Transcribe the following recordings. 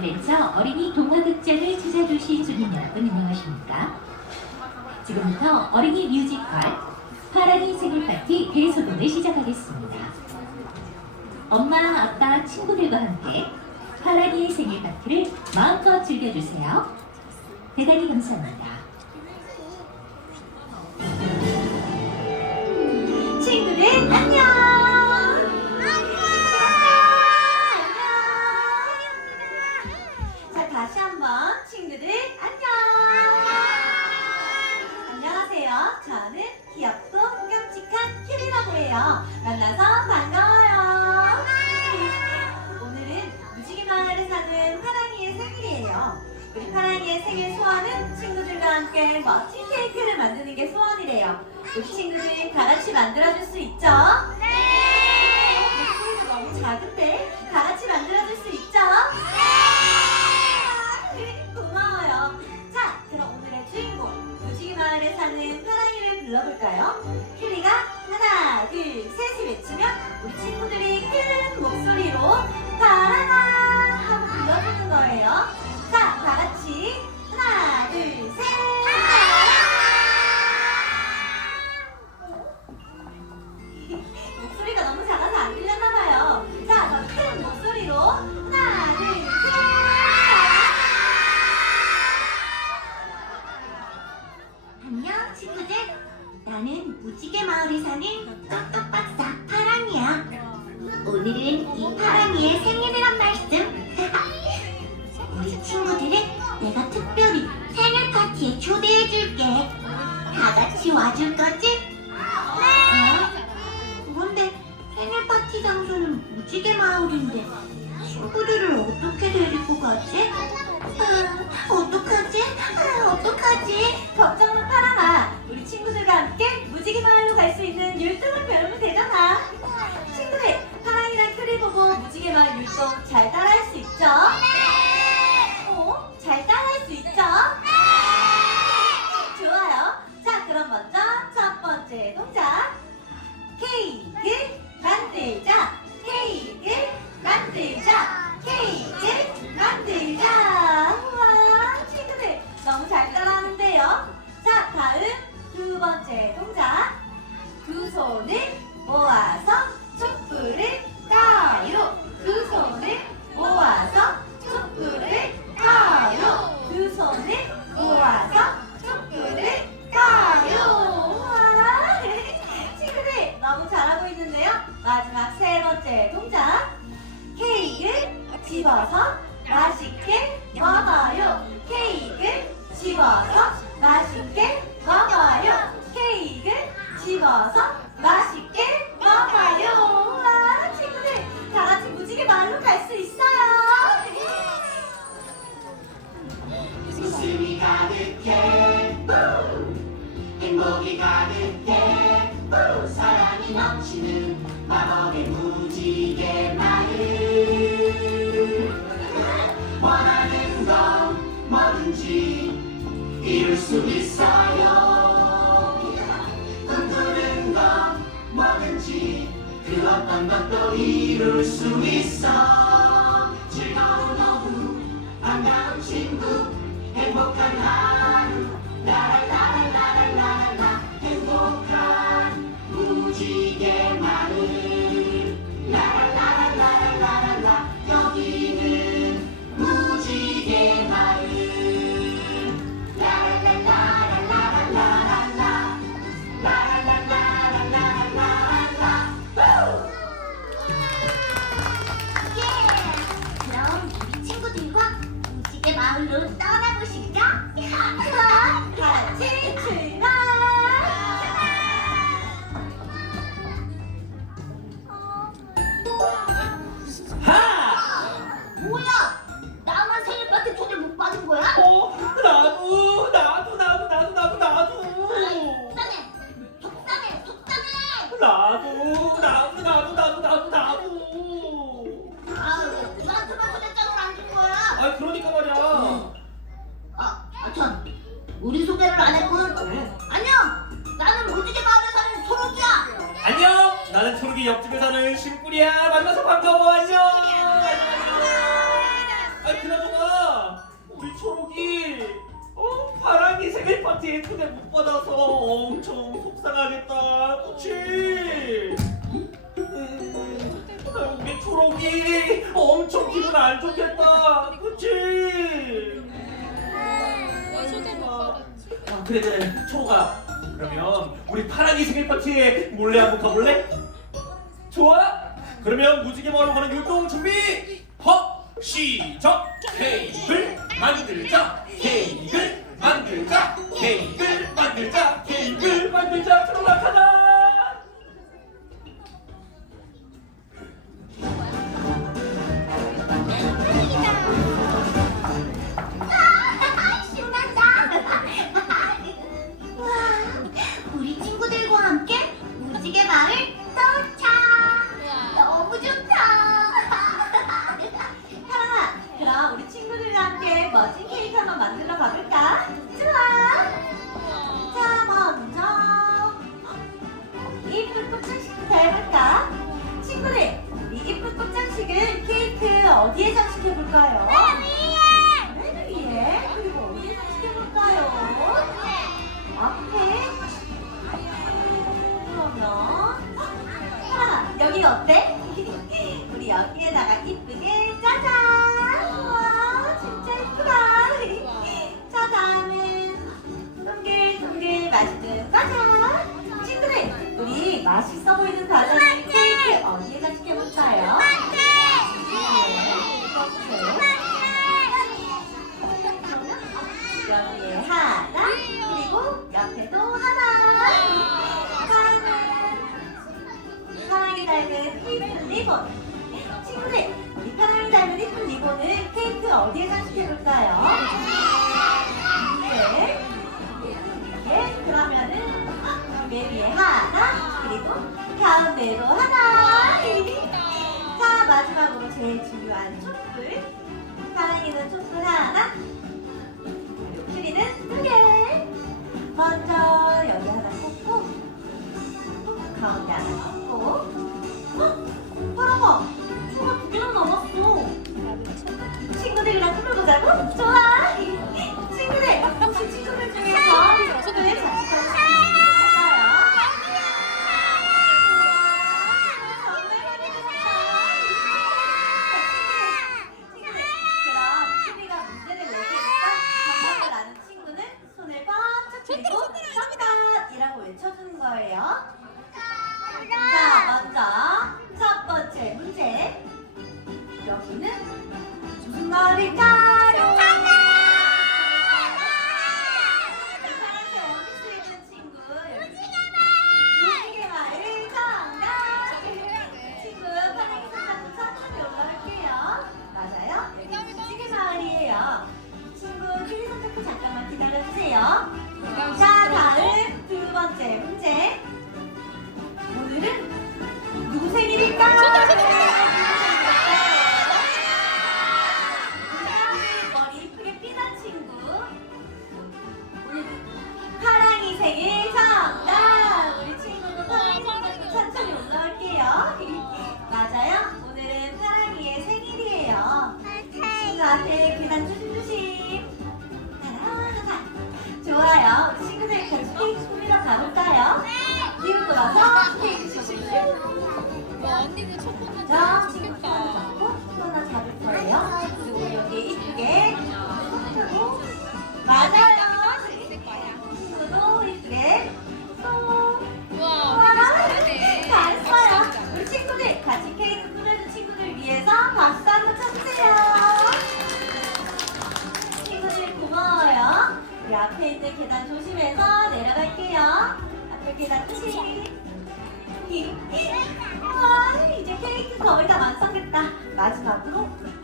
어드벤처 어린이 동화극장을 찾아주신 손님 여러분 안녕하십니까? 지금부터 어린이 뮤지컬 파랑이 생일 파티 대소동을 시작하겠습니다. 엄마, 아빠, 친구들과 함께 파랑이의 생일 파티를 마음껏 즐겨주세요. 대단히 감사합니다. 소원이래요. 우리 친구들 다 같이 만들어줄 수 있죠? 네! 목소리가 너무 작은데 다 같이 만들어줄 수 있죠? 네! 고마워요. 자, 그럼 오늘의 주인공 무지개 마을에 사는 파랑이를 불러볼까요? 큐리가 하나, 둘, 셋을 외치면 우리 친구들이 큰 목소리로 파랑아 하고 불러주는 거예요. 자, 다 같이 하나, 둘, 셋. 무지개 마을인데 친구들을 어떻게 데리고 가지? 아, 어떡하지? 아, 어떡하지? 걱정 마, 파랑아. 우리 친구들과 함께 무지개 마을로 갈 수 있는 율동을 배우면 되잖아. 친구들, 파랑이랑 큐리 보고 무지개 마을 율동 잘 따라할 수 있죠? 이룰 수 있어요. 꿈꾸는 건 뭐든지 그 어떤 것도 이룰 수 있어. 즐거운 오후 반가운 친구 행복한 하루 나도, 나도, 나도, 나도, 나도, 나도. 아, 왜 나한테만 초대장을 안 준 거야? 아, 그러니까 말이야. 아, 아, 참. 우리 소개를 안 했군. 안녕! 나는 무지개 마을에 사는 초록이야! 안녕, 나는 초록이 옆집에 사는 심뿌리야. 만나서 반가워, 안녕. 안녕, 안녕. 아, 그나저나 딱지의 초대 못 받아서 엄청 속상하겠다. 그치? 음, 우리 초록이 엄청 기분 안 좋겠다. 그치? 아, 그래 그래 초록아 그러면 우리 파랑이 생일 파티에 몰래 한번 가볼래? 좋아 그러면 무지개 마을로 가는 율동 준비 헉 시작 케이크를 만들자 케이크를 만들자. 케이크를 만들자. 케이크를 만들자. 초록아 가자 과자는 케이크 어디에 장식해볼까요? 여기에 하나 그리고 옆에도 하나. 다음은 파랑이 닮은 이쁜 리본. 친구들 우리 파랑이 닮은 이쁜 리본은 케이크 어디에 장식해볼까요? 네 가운데도 하나 자 마지막으로 제일 중요한 촛불. 파랑이는 촛불 하나 큐리는 두 개. 먼저 여기 하나 꽂고 가운데 하나 꽂고. 어? 파랑아 초가 두 개나 남았어. 친구들이랑 춤을 보자고? 좋아. 친구들 혹시 친구들 중에서 춤을 같이 하고 싶은 친구 있을까요? 정말 많이 친구들 그럼 큐리가 문제를 내주니까 정답을 아는 친구는 손을 번쩍 들고 정답이라고 거예요.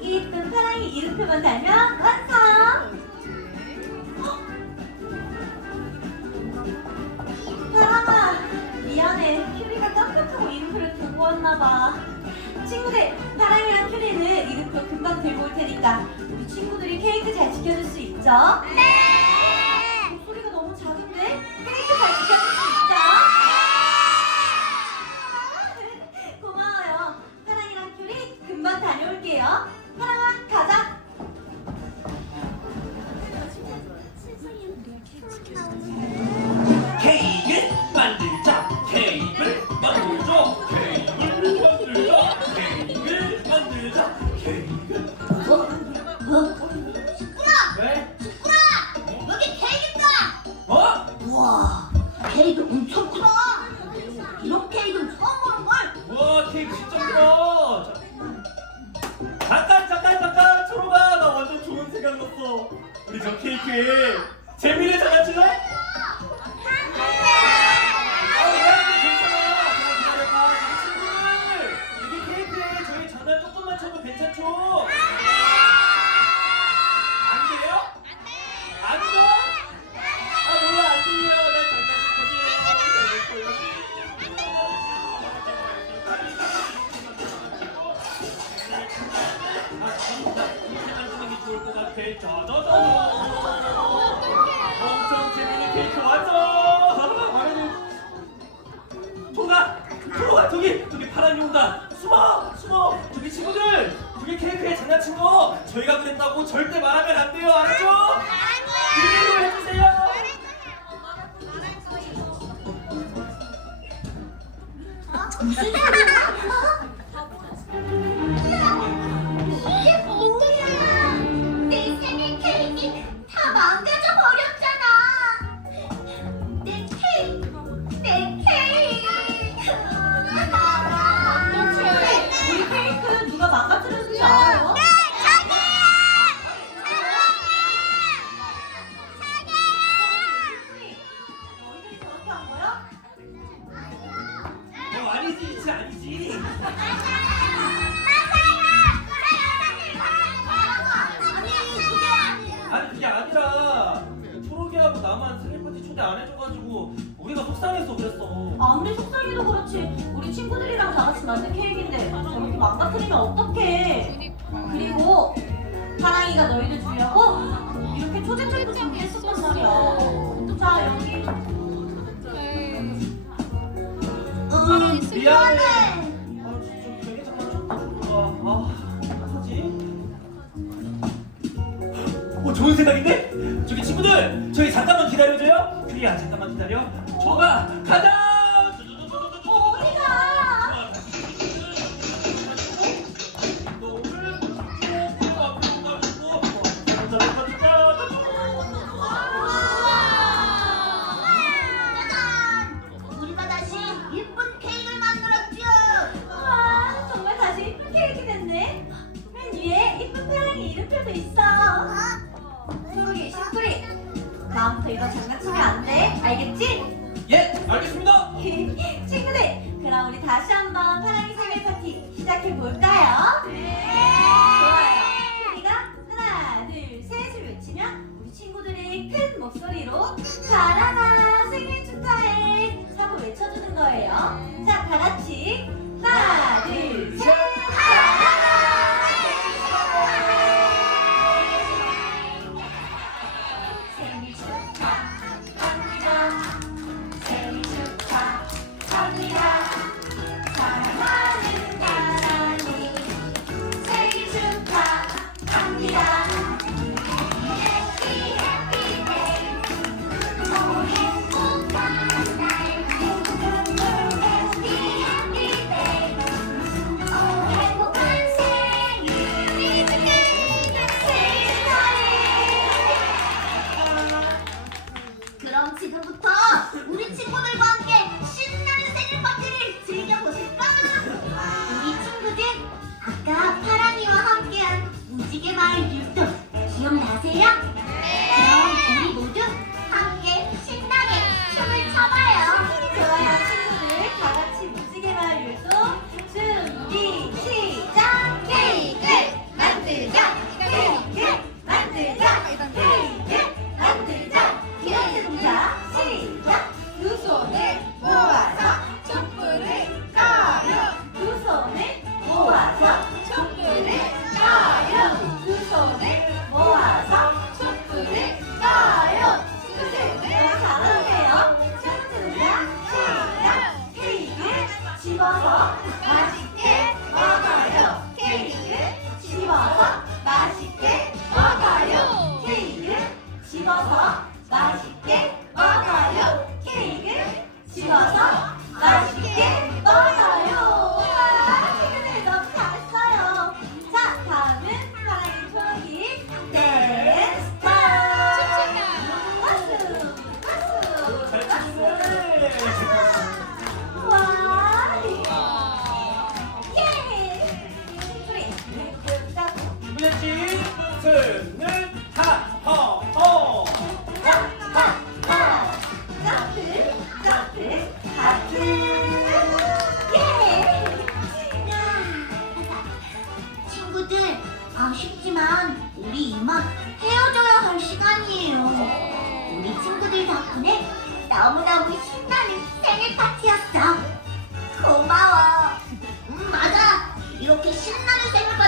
이쁜 파랑이 이름표만 달면 완성. 파랑아, 미안해. 큐리가 깜빡하고 이름표를 두고 왔나봐. 친구들, 파랑이랑 큐리는 이름표 금방 들고 올 테니까 우리 친구들이 케이크 잘 지켜줄 수 있죠? 네! 파란 용단 숨어 숨어. 저기 친구들 저기 케이크에 장난친 거 저희가 그랬다고 절대 말하면 안 돼요. 알았죠? 안돼 선생님들 저렇게 망가뜨리면 어떡해. 그리고 사랑이가 너희들 주려고? 이렇게 초대장도 준비했었단 말이야. 자 여기. 음 미안해. 아, 아, 어, 좋은 생각인데? 저기 친구들 저희 잠깐만 기다려줘요. 그래 잠깐만 기다려. 저가 가자! いいね!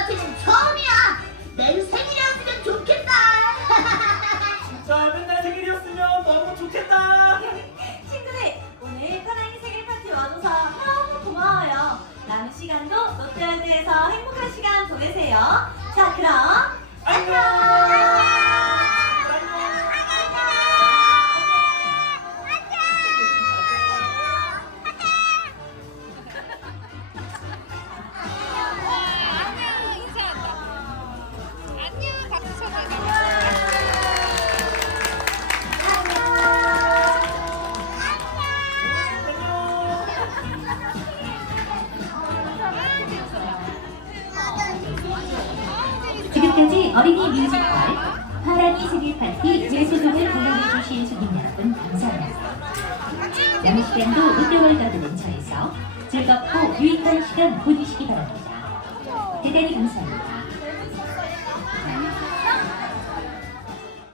신나는